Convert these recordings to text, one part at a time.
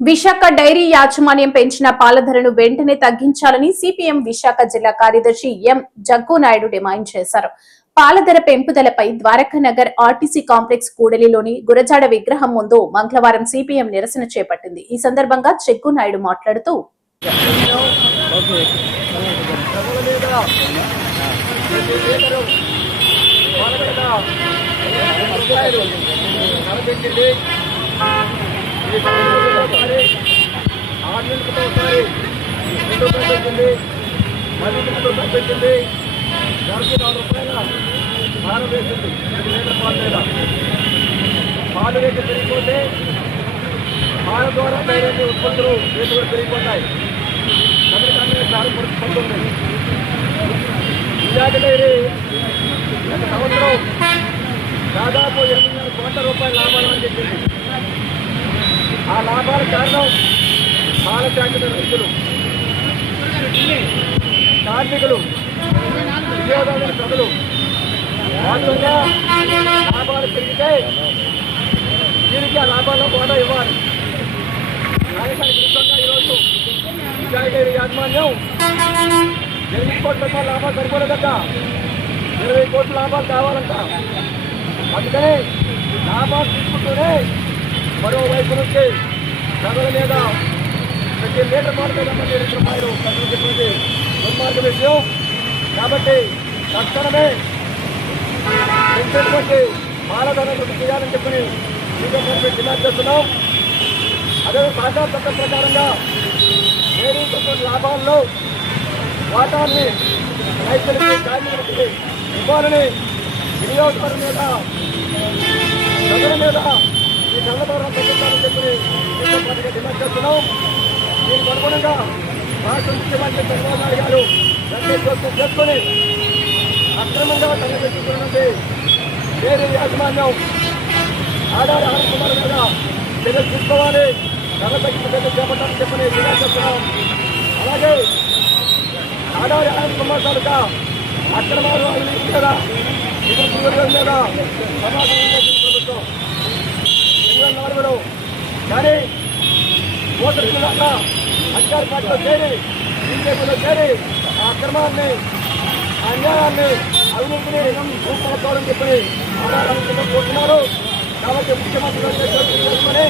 Visakha dairy యాజమాన్యం పెంచిన పాల ధరను వెంటనే తగ్గించాలని సిపిఎం విశాఖ జిల్లా కార్యదర్శి ఎం జగ్గునాయుడు డిమాండ్ చేశారు. పాల ధర పెంపుదలపై ద్వారకానగర్ ఆర్టీసీ కాంప్లెక్స్ కూడలిలోని గురజాడ విగ్రహం ముందు మంగళవారం సిపిఎం నిరసన చేపట్టింది. ఈ సందర్భంగా జగ్గునాయుడు మాట్లాడుతూ పాలు రేట్లు పెరిగిపోతే పాల ద్వారా తయారైన ఉత్పత్తులు రేట్లు కూడా పెరిగిపోతాయి. అందుకని చాలా పడుతుంది. విశాఖ డైరీ గత సంవత్సరం దాదాపు 8,500 కోట్ల రూపాయల లాభాలని చెప్పింది. ఆ లాభాల కారణం పాల శాఖల రైతులు, కార్మికులు, ఉద్యోగాల సభలు వాటిగా లాభాలు పెరిగితే దీనికి ఆ లాభాల్లో కూడా ఇవ్వాలి. రాజధానికి విరుద్ధంగా ఈరోజు విశాఖ డైరీ యాజమాన్యం 8 కోట్ల రూపాయల లాభాలు సరిపోలేదట, 20 కోట్ల లాభాలు కావాలంట. అందుకని లాభాలు తీసుకుంటూనే మరోవైపు నుంచి ప్రజల మీద ప్రతి లీటర్ పాల మీద రూపాయలు ఖర్చు చెప్పింది దుర్మార్గ విషయం. కాబట్టి తక్షణమే పెంచేటువంటి పాల ధరలు చేయాలని చెప్పని డిమాండ్ చేస్తున్నాం. అదే సహకార చట్టం ప్రకారంగా డైరీ లాభాల్లో వాటాన్ని రైతులకి, కార్మికులకి ఇవ్వాలని వినియోగదారుల మీద, ప్రజల మీద ఈ నల్లధర తగ్గించాలని చెప్పి డిమాండ్ చేస్తున్నాం. దీనికి అనుగుణంగా రాష్ట్ర ముఖ్యమంత్రి చంద్రబాబు నాయుడు గారు జోక్యం చేసుకొని అక్రమంగా తరలిపెట్టుకున్నది డైరీ యాజమాన్యం ఆధార కుమార్ మీద చర్యలు తీసుకోవాలి, ధర తగ్గింపు చర్యలు చేపట్టాలని చెప్పని డిమాండ్ చేస్తున్నాం. అలాగే ఆధార కుమార్ తాలూకా అక్రమాలు అవినీతి మీద, నిధుల మీద సమాధానం ప్రభుత్వం 2004లో కానీ ఓటర్ జిల్లాగా అధికార పార్టీలో చేరి బీజేపీలో చేరి ఆ అక్రమాన్ని, అన్యాయాన్ని, అవినీతిని రూపొందుకోవాలని చెప్పి ఆధారాన్ని కోరుతున్నారు. కాబట్టి ముఖ్యమంత్రి చేసుకుని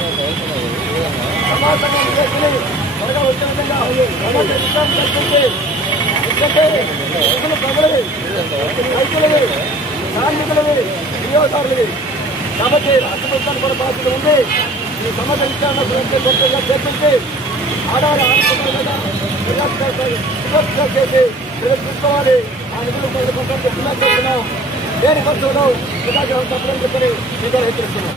సమాజంగా చేసుకుని త్వరగా వచ్చే విధంగా సమస్య విషయాన్ని కల్పించి, ఎందుకంటే ప్రజలవి, రైతులవి, కార్మికులవి, వినియోగదారులవి. కాబట్టి రాష్ట్ర ప్రభుత్వానికి కూడా బాధ్యత ఉంది. ఈ సమస్య విషయాన్ని చేర్పించి ఆధార చేసి తీసుకోవాలి. ఆ నిధులు డిమాండ్ చేస్తున్నాం. దేని ఖర్చులో విధానం తప్పని చెప్పని హెచ్చరిస్తున్నాం.